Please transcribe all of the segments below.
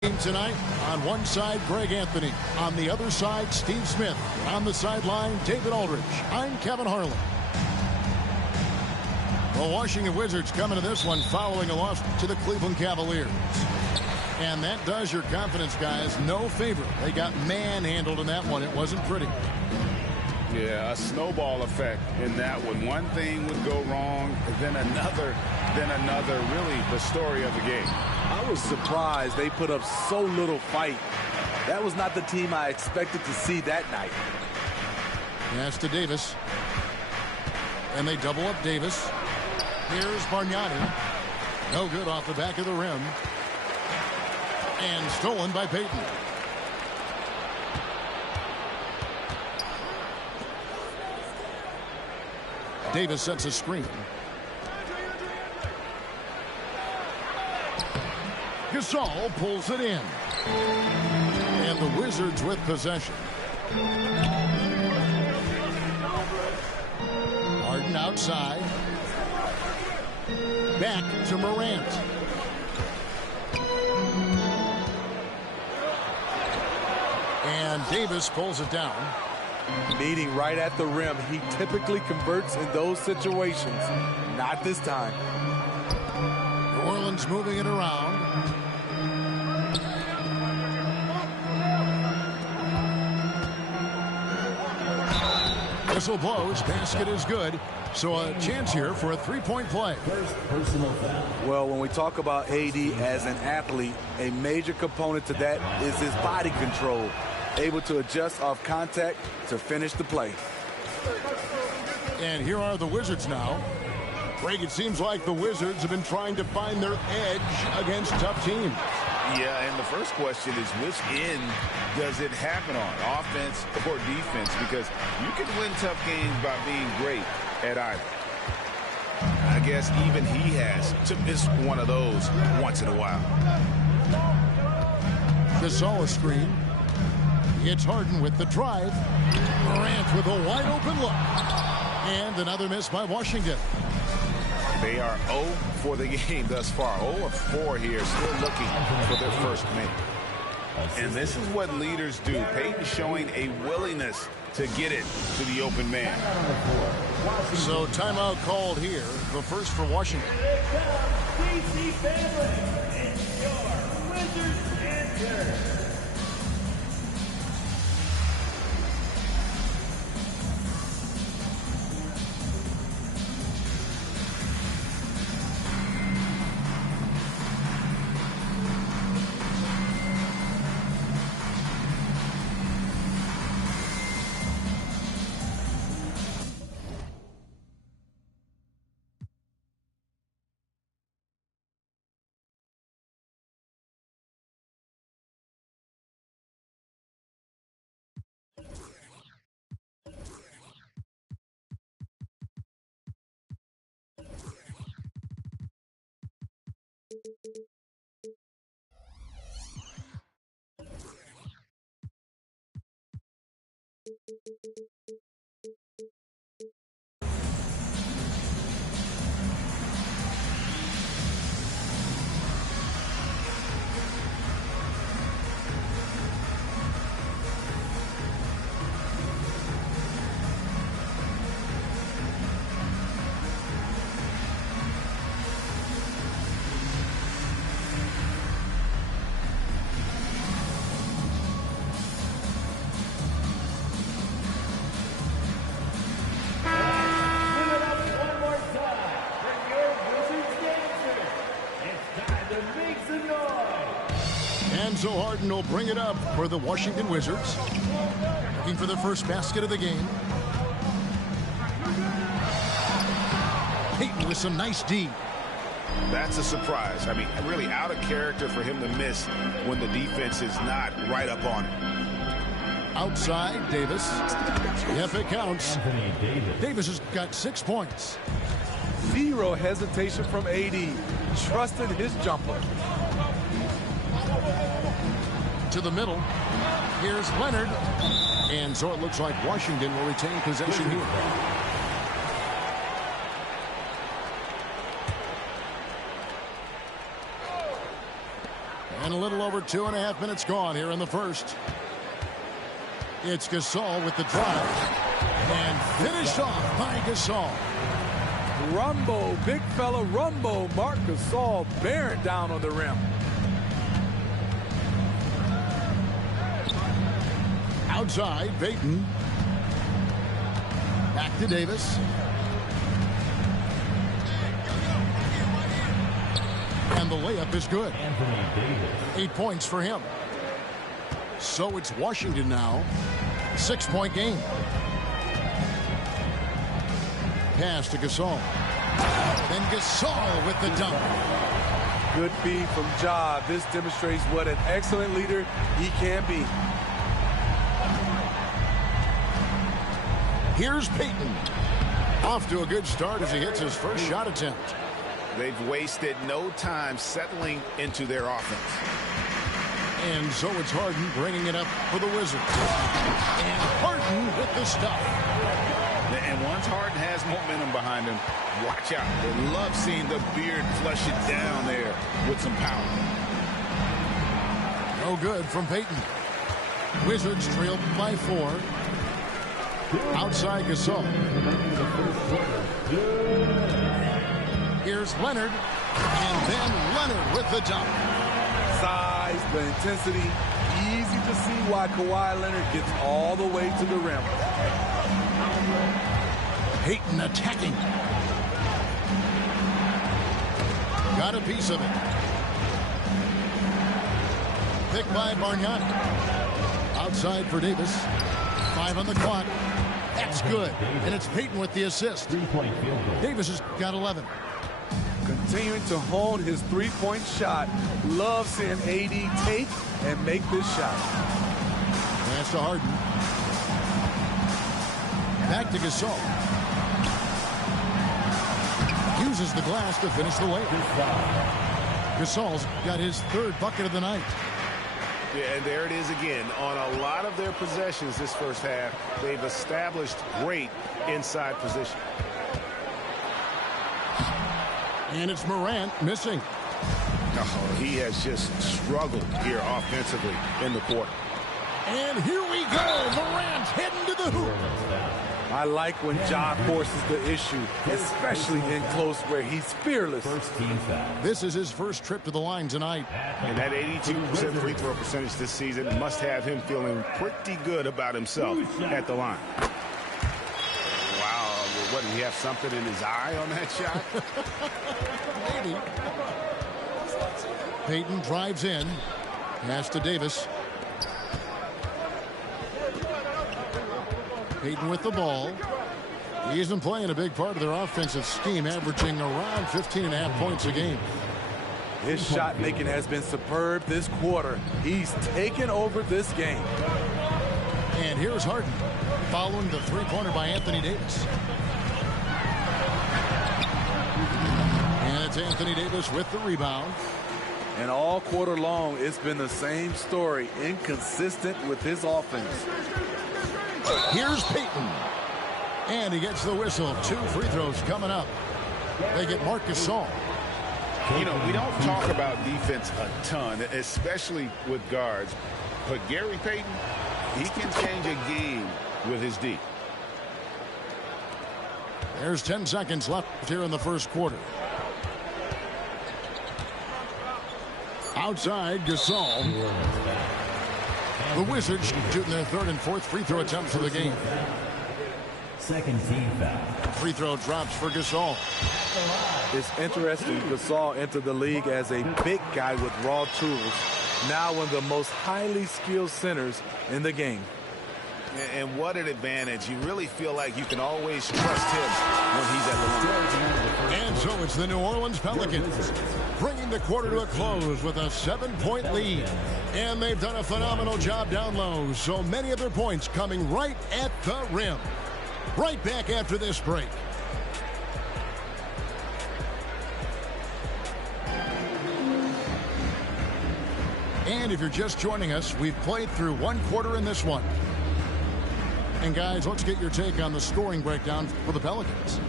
Tonight, on one side, Greg Anthony. On the other side, Steve Smith. On the sideline, David Aldridge. I'm Kevin Harlan. The Washington Wizards coming to this one following a loss to the Cleveland Cavaliers. And that does your confidence guys no favor. They got manhandled in that one. It wasn't pretty. Yeah, a snowball effect in that one. One thing would go wrong, then another, really the story of the game. I was surprised they put up so little fight. That was not the team I expected to see that night. Pass to Davis. And they double up Davis. Here's Bargnani. No good off the back of the rim. And stolen by Payton. Davis sets a screen. Gasol pulls it in. And the Wizards with possession. Harden outside. Back to Morant. And Davis pulls it down. Meeting right at the rim. He typically converts in those situations. Not this time. New Orleans moving it around. Whistle blows. Basket is good. So a chance here for a three-point play. Well, when we talk about AD as an athlete, a major component to that is his body control. Able to adjust off contact to finish the play. And here are the Wizards now. Greg, it seems like the Wizards have been trying to find their edge against tough teams. Yeah, and the first question is which end does it happen on, offense or defense? Because you can win tough games by being great at either. I guess even he has to miss one of those once in a while. Gasol screen. It's Harden with the drive. Morant with a wide open look. And another miss by Washington. They are 0 for the game thus far. 0 of 4 here, still looking for their first minute. And this is what leaders do. Payton showing a willingness to get it to the open man. So timeout called here. The first for Washington. DC family, it's your Wizards answer. So Harden will bring it up for the Washington Wizards. Looking for the first basket of the game. Payton with some nice D. That's a surprise. I mean, really out of character for him to miss when the defense is not right up on it. Outside, Davis. If it counts. Davis has got 6 points. Zero hesitation from AD. Trusted his jumper. To the middle. Here's Leonard. And so it looks like Washington will retain possession here. And a little over 2.5 minutes gone here in the first. It's Gasol with the drive. And finished off by Gasol. Rumbo, big fella Rumbo. Marc Gasol bearing down on the rim. Outside, Payton. Back to Davis. And the layup is good. 8 points for him. So it's Washington now. 6-point game. Pass to Gasol. And Gasol with the dunk. Good feed from Ja. This demonstrates what an excellent leader he can be. Here's Payton. Off to a good start as he hits his first shot attempt. They've wasted no time settling into their offense. And so it's Harden bringing it up for the Wizards. And Harden with the stuff. And once Harden has momentum behind him, watch out. They love seeing the beard flush it down there with some power. No good from Payton. Wizards trail by 4. Outside Gasol. Here's Leonard. And then Leonard with the dunk. Size, the intensity. Easy to see why Kawhi Leonard gets all the way to the rim. Payton attacking. Got a piece of it. Picked by Bargnani. Outside for Davis. 5 on the clock. That's good. And it's Payton with the assist. Davis has got 11. Continuing to hone his three-point shot. Love seeing AD take and make this shot. Pass to Harden. Back to Gasol. Uses the glass to finish the layup. Gasol's got his 3rd bucket of the night. Yeah, and there it is again. On a lot of their possessions this first half, they've established great inside position. And it's Morant missing. Oh, he has just struggled here offensively in the quarter. And here we go. Morant heading to the hoop. I like when Ja forces the issue, especially in close where he's fearless. This is his first trip to the line tonight. And that 82% free throw percentage this season must have him feeling pretty good about himself at the line. Wow, what, did he have something in his eye on that shot? Maybe. Payton drives in. Pass to Davis. Payton with the ball. He isn't playing a big part of their offensive scheme, averaging around 15.5 points a game. His shot making has been superb this quarter. He's taken over this game. And here's Harden, following the three-pointer by Anthony Davis. And it's Anthony Davis with the rebound. And all quarter long, it's been the same story, inconsistent with his offense. Here's Payton. And he gets the whistle. 2 free throws coming up. They get Marc Gasol. You know, we don't talk about defense a ton, especially with guards. But Gary Payton, he can change a game with his D. There's 10 seconds left here in the first quarter. Outside, Gasol. The Wizards shooting their 3rd and 4th free throw attempts of the game. Second team foul. Free throw drops for Gasol. It's interesting. Gasol entered the league as a big guy with raw tools. Now one of the most highly skilled centers in the game. And what an advantage. You really feel like you can always trust him when he's at the line. And so it's the New Orleans Pelicans bringing the quarter to a close with a 7-point lead. And they've done a phenomenal job down low. So many of their points coming right at the rim. Right back after this break. And if you're just joining us, we've played through 1 quarter in this one. And guys, let's get your take on the scoring breakdown for the Pelicans.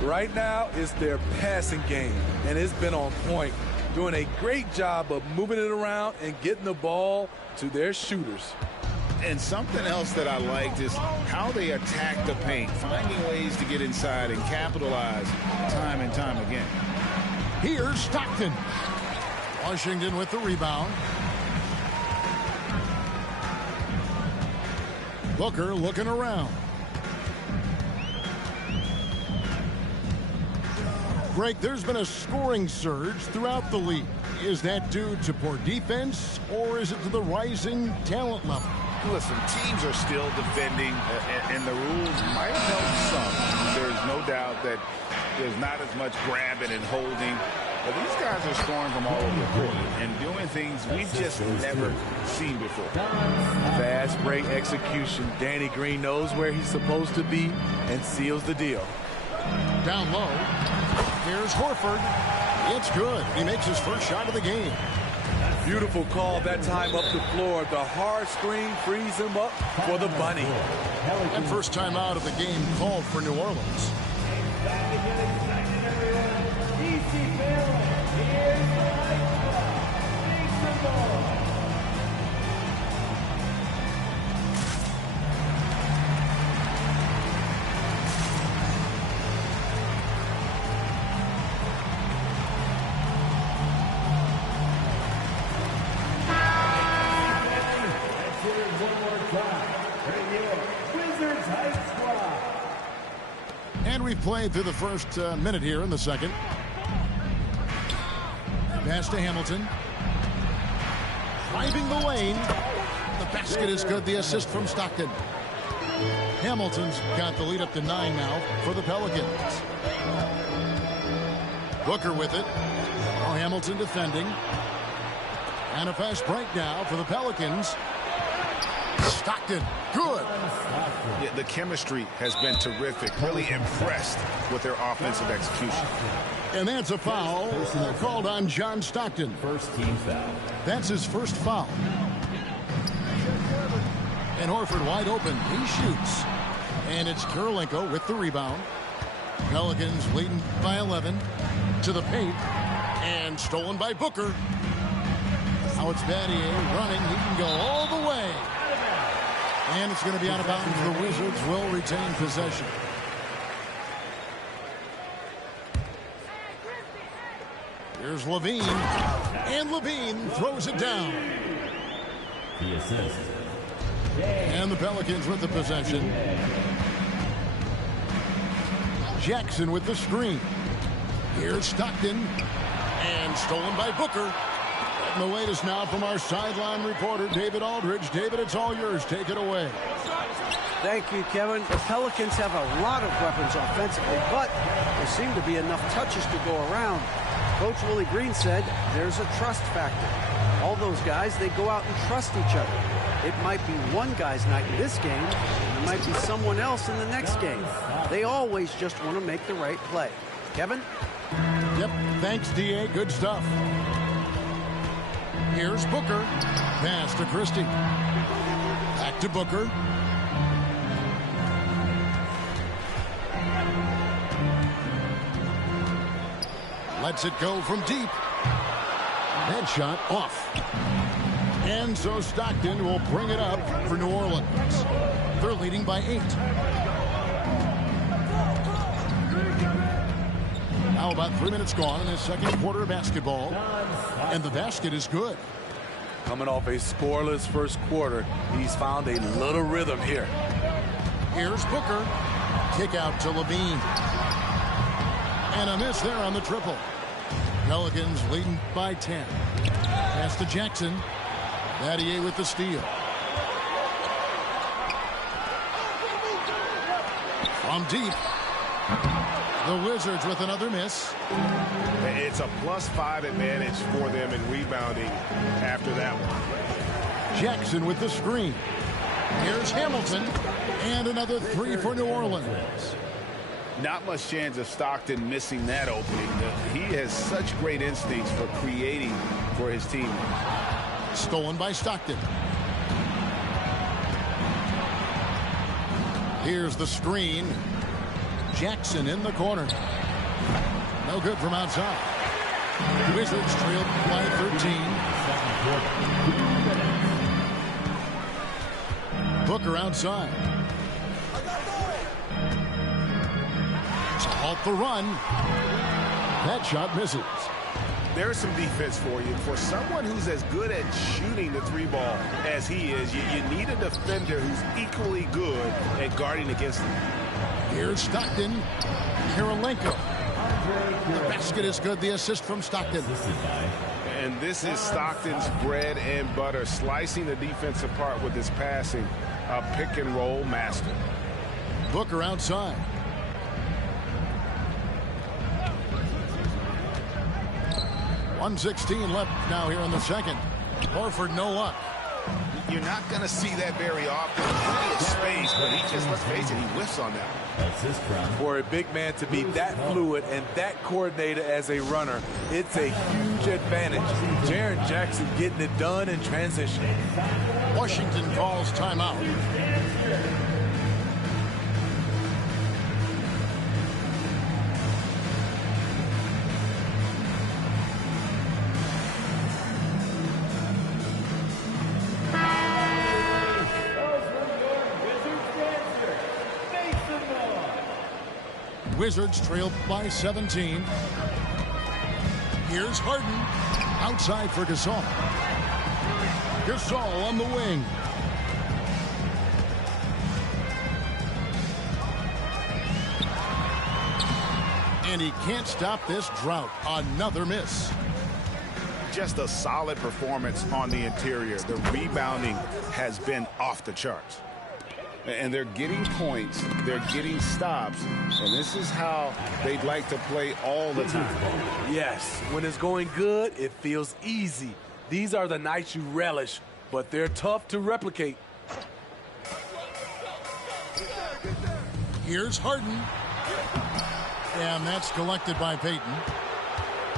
Right now, it's their passing game, and it's been on point. doing a great job of moving it around and getting the ball to their shooters. And something else that I liked is how they attack the paint, finding ways to get inside and capitalize time and time again. Here's Stockton. Washington with the rebound. Booker looking around. Greg, there's been a scoring surge throughout the league. Is that due to poor defense, or is it to the rising talent level? Listen, teams are still defending, and the rules might have helped some. There's no doubt that there's not as much grabbing and holding. But these guys are scoring from all over the court and doing things we've just never seen before. Fast break execution. Danny Green knows where he's supposed to be and seals the deal. Down low. Here's Horford. It's good. He makes his first shot of the game. Beautiful call that time up the floor. The hard screen frees him up for the bunny. And first time out of the game called for New Orleans. And we've played through the first minute here in the second. Pass to Hamilton. Driving the lane. The basket is good. The assist from Stockton. Hamilton's got the lead up to 9 now for the Pelicans. Booker with it. Oh, Hamilton defending. And a fast break now for the Pelicans. Stockton, good. Yeah, the chemistry has been terrific. Really impressed with their offensive execution. And that's a foul called on John Stockton. First team foul. That's his first foul. And Horford wide open. He shoots. And it's Kirilenko with the rebound. Pelicans leading by 11 to the paint. And stolen by Booker. Now it's Battier running. He can go all the way. And it's going to be out of bounds. The Wizards will retain possession. Here's Levine. And Levine throws it down. The assist. And the Pelicans with the possession. Jackson with the screen. Here's Stockton. And stolen by Booker. And the latest now from our sideline reporter, David Aldridge. David, it's all yours. Take it away. Thank you, Kevin. The Pelicans have a lot of weapons offensively, but there seem to be enough touches to go around. Coach Willie Green said there's a trust factor. All those guys, they go out and trust each other. It might be one guy's night in this game, and it might be someone else in the next game. They always just want to make the right play. Kevin? Yep, thanks, D.A. Good stuff. Here's Booker. Pass to Christie. Back to Booker. Lets it go from deep. Headshot off. And so Stockton will bring it up for New Orleans. They're leading by 8. Now about 3 minutes gone in the second quarter of basketball. And the basket is good. Coming off a scoreless first quarter, he's found a little rhythm here. Here's Booker. Kick out to Levine. And a miss there on the triple. Pelicans leading by 10. Pass to Jackson. Battier with the steal. From deep. The Wizards with another miss. It's a +5 advantage for them in rebounding after that one. Jackson with the screen. Here's Hamilton. And another 3 for New Orleans. Not much chance of Stockton missing that opening. He has such great instincts for creating for his team. Stolen by Stockton. Here's the screen. Jackson in the corner. No good from outside. Wizards trail by 13. Booker outside. To halt the run. That shot misses. There's some defense for you. For someone who's as good at shooting the three ball as he is, you need a defender who's equally good at guarding against him. Here's Stockton. Karolinko. The basket is good. The assist from Stockton. And this is Stockton's bread and butter, slicing the defense apart with his passing. A pick and roll master. Booker outside. .116 left now here in the second. Horford no luck. You're not going to see that very often. Plenty of space, but he just, let's face it, he whiffs on that. For a big man to be that fluid and that coordinated as a runner, it's a huge advantage. Jaren Jackson getting it done in transition. Washington calls timeout. Wizards trail by 17. Here's Harden. Outside for Gasol. Gasol on the wing. And he can't stop this drought. Another miss. Just a solid performance on the interior. The rebounding has been off the charts. And they're getting points, they're getting stops, and this is how they'd like to play all the time. Yes, when it's going good, it feels easy. These are the nights you relish, but they're tough to replicate. Here's Harden. And that's collected by Payton.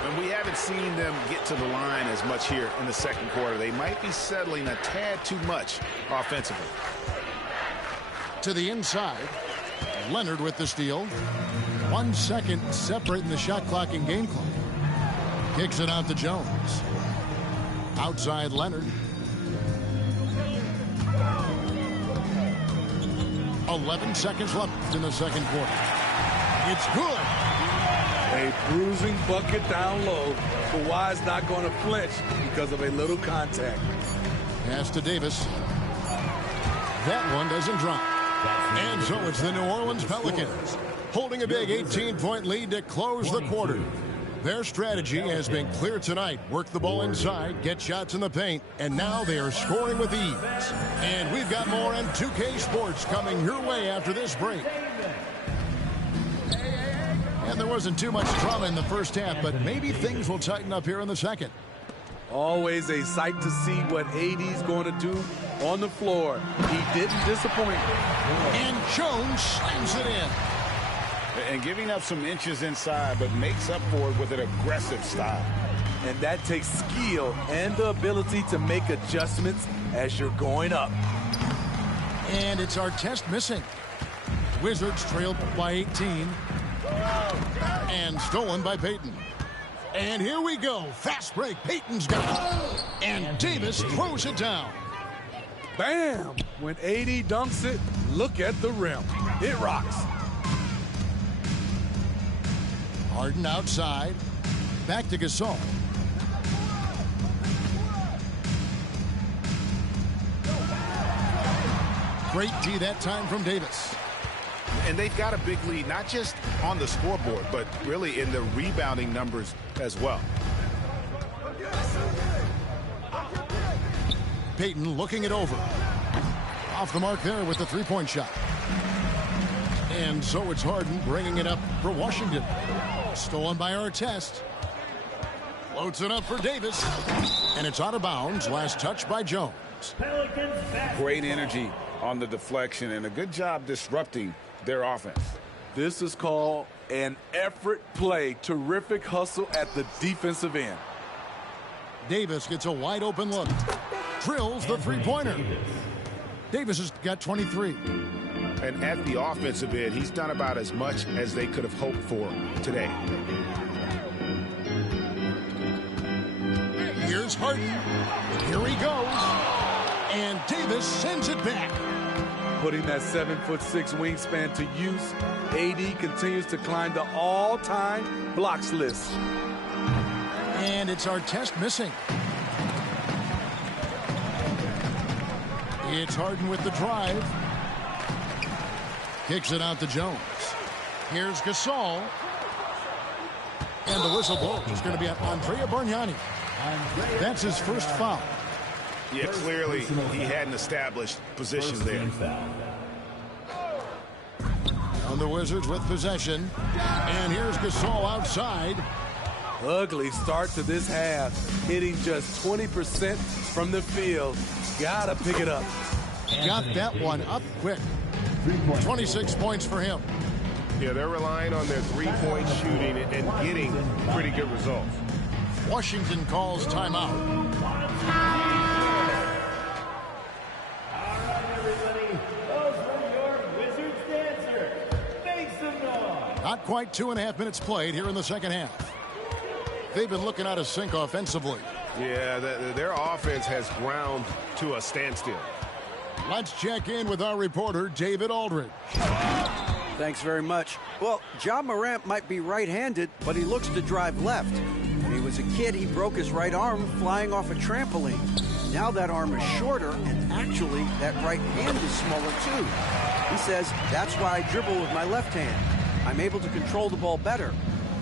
And we haven't seen them get to the line as much here in the second quarter. They might be settling a tad too much offensively. To the inside. Leonard with the steal. 1 second separating the shot clock and game clock. Kicks it out to Jones. Outside Leonard. 11 seconds left in the second quarter. It's good. A bruising bucket down low. Kawhi's not going to flinch because of a little contact. Pass to Davis. That one doesn't drop. And so it's the New Orleans Pelicans holding a big 18-point lead to close the quarter. Their strategy has been clear tonight. Work the ball inside, get shots in the paint, and now they are scoring with ease. And we've got more on 2K Sports coming your way after this break. And there wasn't too much drama in the first half, but maybe things will tighten up here in the second. Always a sight to see what AD's going to do on the floor. He didn't disappoint. And Jones slams it in. And giving up some inches inside, but makes up for it with an aggressive style. And that takes skill and the ability to make adjustments as you're going up. And it's Artest missing. Wizards trailed by 18. And stolen by Payton. And here we go. Fast break. Payton's got it. And Davis throws it down. Bam! When AD dunks it, look at the rim. It rocks. Harden outside. Back to Gasol. Great D that time from Davis. And they've got a big lead, not just on the scoreboard, but really in the rebounding numbers as well. Payton looking it over. Off the mark there with the three-point shot. And so it's Harden bringing it up for Washington. Stolen by Artest. Floats it up for Davis. And it's out of bounds. Last touch by Jones. Great energy on the deflection and a good job disrupting their offense. This is called an effort play. Terrific hustle at the defensive end. Davis gets a wide open look. Drills the three-pointer. Davis has got 23. And at the offensive end, he's done about as much as they could have hoped for today. Here's Harden. Here he goes. And Davis sends it back. Putting that 7'6" wingspan to use, AD continues to climb the all-time blocks list. And it's Artest missing. It's Harden with the drive. Kicks it out to Jones. Here's Gasol. And the whistle blows. It's going to be on Andrea Bargnani. That's his first foul. Yeah, clearly he hadn't established position there. On the Wizards with possession. And here's Gasol outside. Ugly start to this half. Hitting just 20% from the field. Gotta pick it up. Got that one up quick. 26 points for him. Yeah, they're relying on their three-point shooting and getting pretty good results. Washington calls timeout. All right, everybody. Those were your Wizards dancers. Make some noise. Not quite 2.5 minutes played here in the second half. They've been looking out of sync offensively. Yeah, their offense has ground to a standstill. Let's check in with our reporter, David Aldridge. Thanks very much. Well, Ja Morant might be right-handed, but he looks to drive left. When he was a kid, he broke his right arm flying off a trampoline. Now that arm is shorter, and actually, that right hand is smaller too. He says, that's why I dribble with my left hand. I'm able to control the ball better.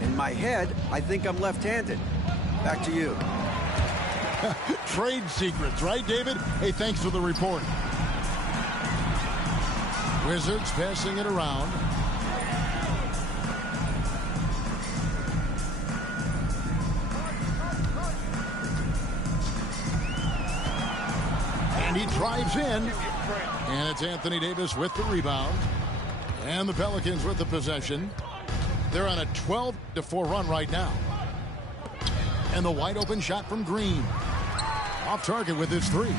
In my head, I think I'm left-handed. Back to you. Trade secrets, right, David? Hey, thanks for the report. Wizards passing it around. And he drives in. And it's Anthony Davis with the rebound. And the Pelicans with the possession. They're on a 12-4 run right now. And the wide open shot from Green. Off target with his three.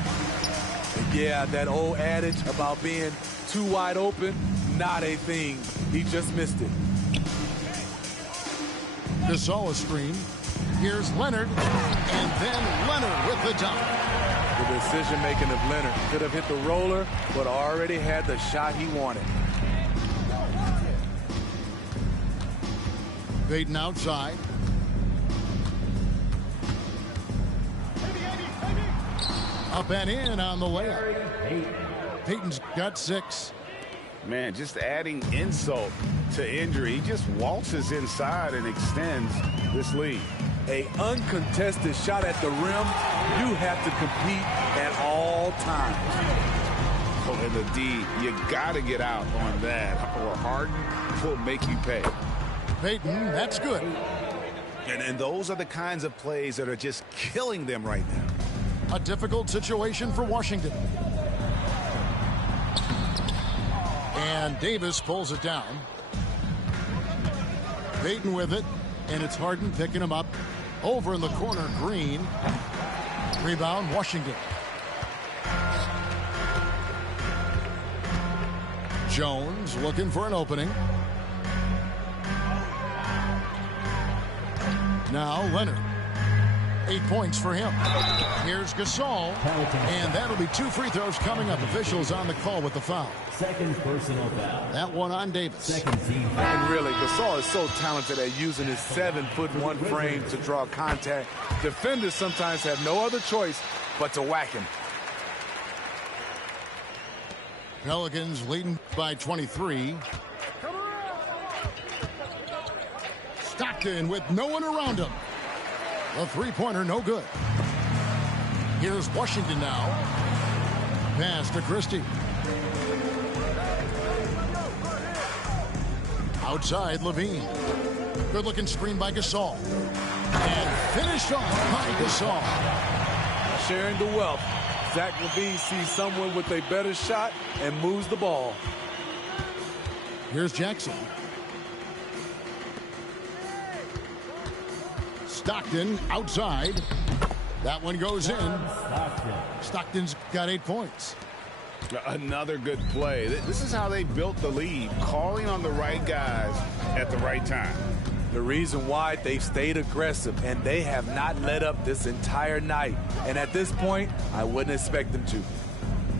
Yeah, that old adage about being too wide open, not a thing. He just missed it. Gasol a screen. Here's Leonard. And then Leonard with the dunk. The decision-making of Leonard could have hit the roller, but already had the shot he wanted. Payton outside. Up and in on the layup. Payton's got 6. Man, just adding insult to injury. He just waltzes inside and extends this lead. A uncontested shot at the rim, you have to compete at all times. Oh, and the D, you got to get out on that, or Harden will make you pay. Payton, that's good. And those are the kinds of plays that are just killing them right now. A difficult situation for Washington. And Davis pulls it down. Payton with it. And it's Harden picking him up. Over in the corner, Green. Rebound, Washington. Jones looking for an opening. Now Leonard. 8 points for him. Here's Gasol. And that'll be 2 free throws coming up. Officials on the call with the foul. Second personal foul. That one on Davis. Second team foul. And really, Gasol is so talented at using his 7'1" frame to draw contact. Defenders sometimes have no other choice but to whack him. Pelicans leading by 23. Stockton with no one around him. A three-pointer, no good. Here's Washington now. Pass to Christie. Outside, Levine. Good-looking screen by Gasol. And finished off by Gasol. Sharing the wealth. Zach LaVine sees someone with a better shot and moves the ball. Here's Jackson. Stockton outside. That one goes in. Stockton's got 8 points. Another good play. This is how they built the lead, calling on the right guys at the right time. The reason why, they've stayed aggressive, and they have not let up this entire night. And at this point, I wouldn't expect them to.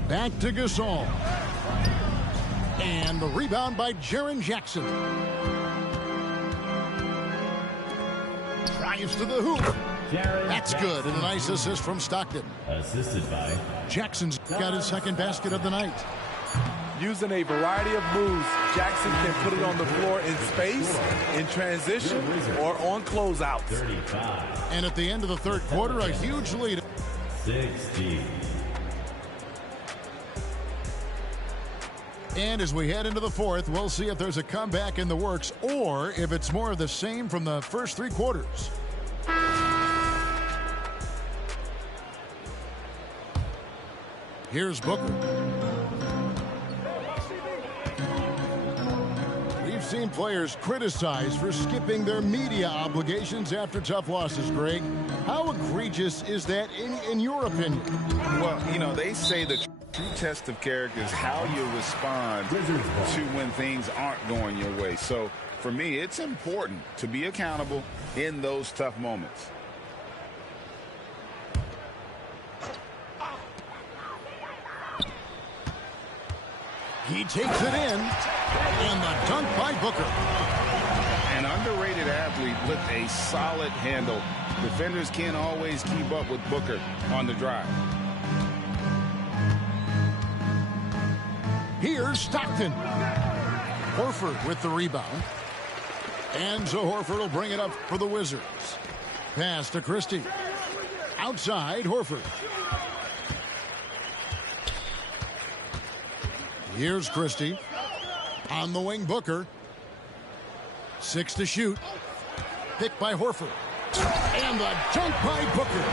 Back to Gasol. And the rebound by Jaren Jackson. Drives to the hoop. That's good, and a nice assist from Stockton. Assisted by Jackson's got his second basket of the night. Using a variety of moves, Jackson can put it on the floor in space, in transition, or on closeouts. 35. And at the end of the third quarter, a huge lead. 60. And as we head into the fourth, we'll see if there's a comeback in the works or if it's more of the same from the first three quarters. Here's Booker. We've seen players criticized for skipping their media obligations after tough losses, Greg. How egregious is that in your opinion? Well, you know, they say the true test of character is how you respond to when things aren't going your way. So, for me, it's important to be accountable in those tough moments. He takes it in, and the dunk by Booker. An underrated athlete with a solid handle. Defenders can't always keep up with Booker on the drive. Here's Stockton. Horford with the rebound. And so Horford will bring it up for the Wizards. Pass to Christie. Outside, Horford. Here's Christie. On the wing, Booker. 6 to shoot. Picked by Horford. And the dunk by Booker.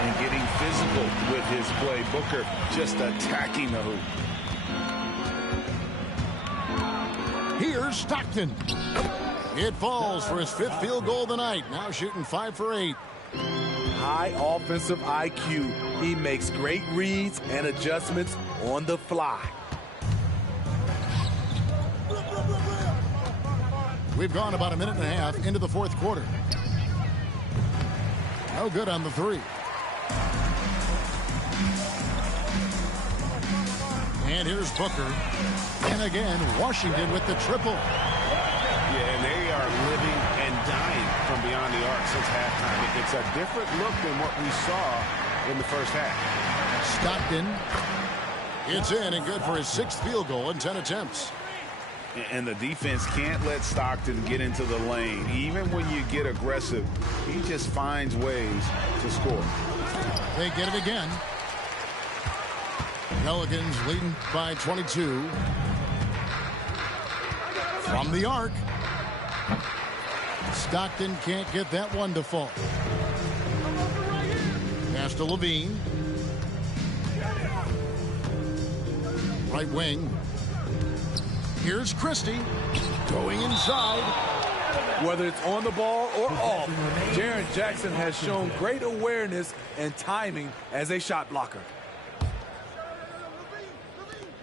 And getting physical with his play. Booker just attacking the hoop. Here's Stockton. It falls for his 5th field goal of the night. Now shooting 5 for 8. High offensive IQ. He makes great reads and adjustments on the fly. We've gone about a minute and a half into the fourth quarter. No good on the three. And here's Booker. And again, Washington with the triple. Yeah, and they are living and dying from beyond the arc since halftime. It's a different look than what we saw in the first half. Stockton. It's in and good for his 6th field goal in 10 attempts. And the defense can't let Stockton get into the lane. Even when you get aggressive, he just finds ways to score. They get it again. Pelicans leading by 22. From the arc. Stockton can't get that one to fall. Pass to Levine. Right wing. Here's Christie. Going inside. Whether it's on the ball or off, Jaren Jackson has shown great awareness and timing as a shot blocker.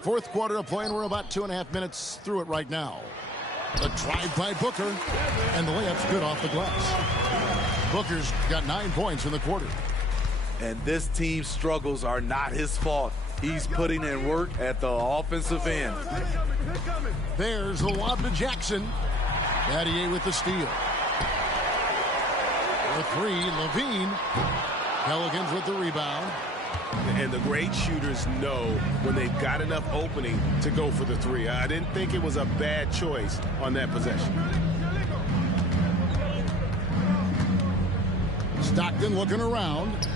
Fourth quarter of play, and we're about 2.5 minutes through it right now. The drive by Booker, and the layup's good off the glass. Booker's got 9 points in the quarter. And this team's struggles are not his fault. He's putting in work at the offensive end. There's the lob to Jackson. Battier with the steal. The three, Levine. Pelicans with the rebound. And the great shooters know when they've got enough opening to go for the three. I didn't think it was a bad choice on that possession. Stockton looking around.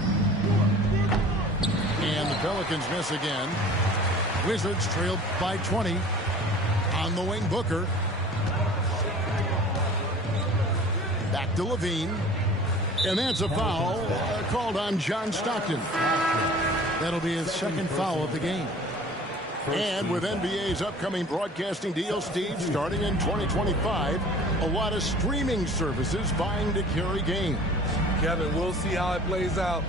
And the Pelicans miss again. Wizards trailed by 20. On the wing, Booker. Back to Levine. And that's a foul called on John Stockton. That'll be his 2nd foul of the game. And with NBA's upcoming broadcasting deal, Steve, starting in 2025, a lot of streaming services vying to carry games. Kevin, we'll see how it plays out.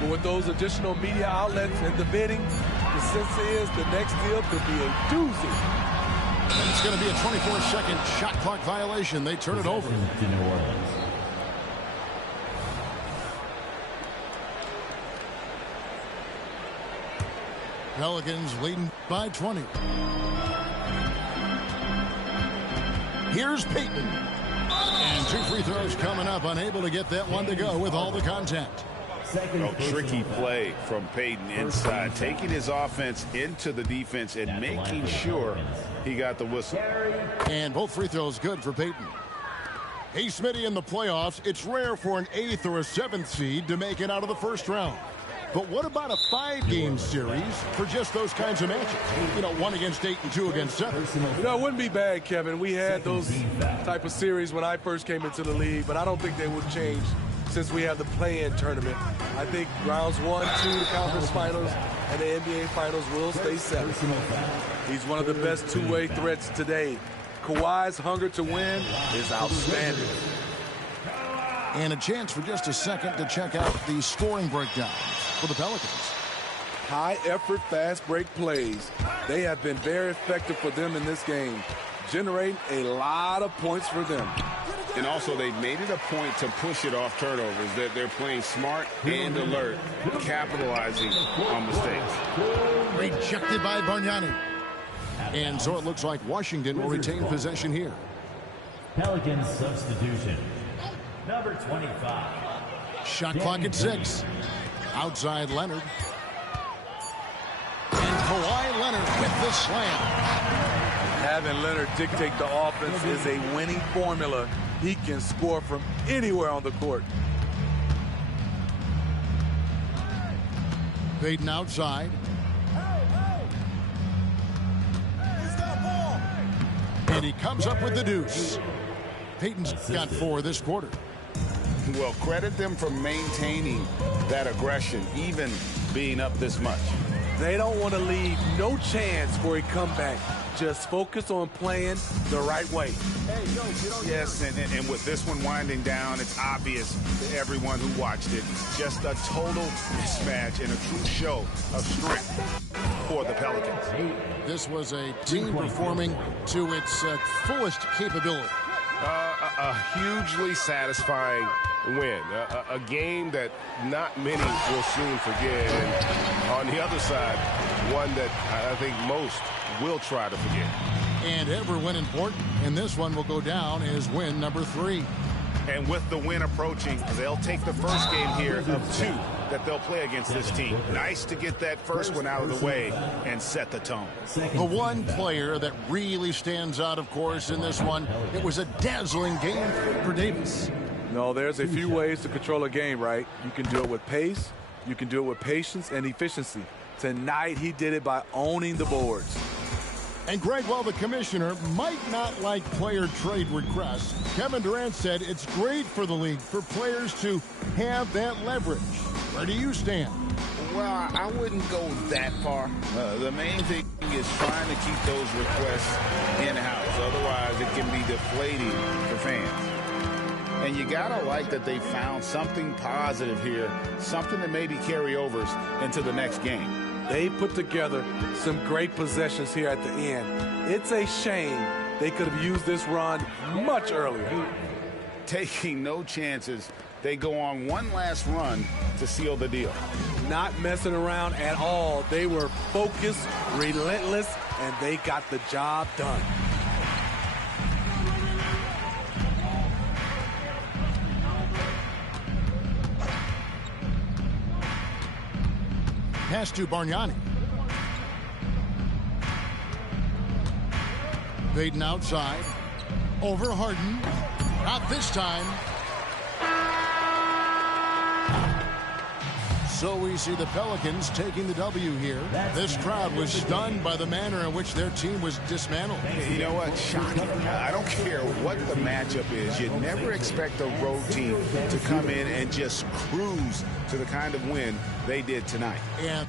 But with those additional media outlets and the bidding, the sense is the next deal could be a doozy. And it's going to be a 24-second shot clock violation. They turn it over. To New Orleans. Pelicans leading by 20. Here's Payton. And 2 free throws coming up, unable to get that one to go with all the contact. Tricky play from Payton inside, taking his offense into the defense and making sure he got the whistle. And both free throws good for Payton. Hey, Smitty, in the playoffs, it's rare for an 8th or a 7th seed to make it out of the first round. But what about a 5-game series for just those kinds of matches? You know, 1 against 8 and 2 against 7. You know, it wouldn't be bad, Kevin. We had those type of series when I first came into the league, but I don't think they would change since we have the play-in tournament. I think rounds 1, 2, the conference finals, and the NBA finals will stay 7. He's one of the best two-way threats today. Kawhi's hunger to win is outstanding. And a chance for just a second to check out the scoring breakdowns for the Pelicans. High-effort, fast-break plays. They have been very effective for them in this game, generating a lot of points for them. And also, they've made it a point to push it off turnovers. That they're playing smart and alert, capitalizing on mistakes. Rejected by Bargnani. And so it looks like Washington will retain possession here. Pelicans substitution. Number 25. Shot clock at 6. Outside Leonard. And Kawhi Leonard with the slam. Having Leonard dictate the offense is a winning formula. He can score from anywhere on the court. Payton outside. And he comes up with the deuce. Payton's got 4 this quarter. Well, credit them for maintaining that aggression, even being up this much. They don't want to leave no chance for a comeback. Just focus on playing the right way. Yes, and with this one winding down, it's obvious to everyone who watched it. Just a total mismatch and a true show of strength for the Pelicans. This was a team performing to its fullest capability. A hugely satisfying win. A game that not many will soon forget. And on the other side, one that I think most will try to forget. And every win important, and this one will go down as win number 3. And with the win approaching, they'll take the first game here of 2 that they'll play against this team. Nice to get that first one out of the way and set the tone. The one player that really stands out, of course, in this one, it was a dazzling game for Davis. No, there's a few ways to control a game, right? You can do it with pace, you can do it with patience and efficiency. Tonight, he did it by owning the boards. And Greg, while the commissioner might not like player trade requests, Kevin Durant said it's great for the league for players to have that leverage. Where do you stand? Well, I wouldn't go that far. The main thing is trying to keep those requests in-house. Otherwise, it can be deflating for fans. And you got to like that they found something positive here, something that maybe carry overs into the next game. They put together some great possessions here at the end. It's a shame they could have used this run much earlier. Taking no chances, they go on one last run to seal the deal. Not messing around at all. They were focused, relentless, and they got the job done. Pass to Bargnani. Payton outside. Over Harden. Not this time. So we see the Pelicans taking the W here. This crowd was stunned by the manner in which their team was dismantled. You know what? Shocking. I don't care what the matchup is. You never expect a road team to come in and just cruise to the kind of win they did tonight. And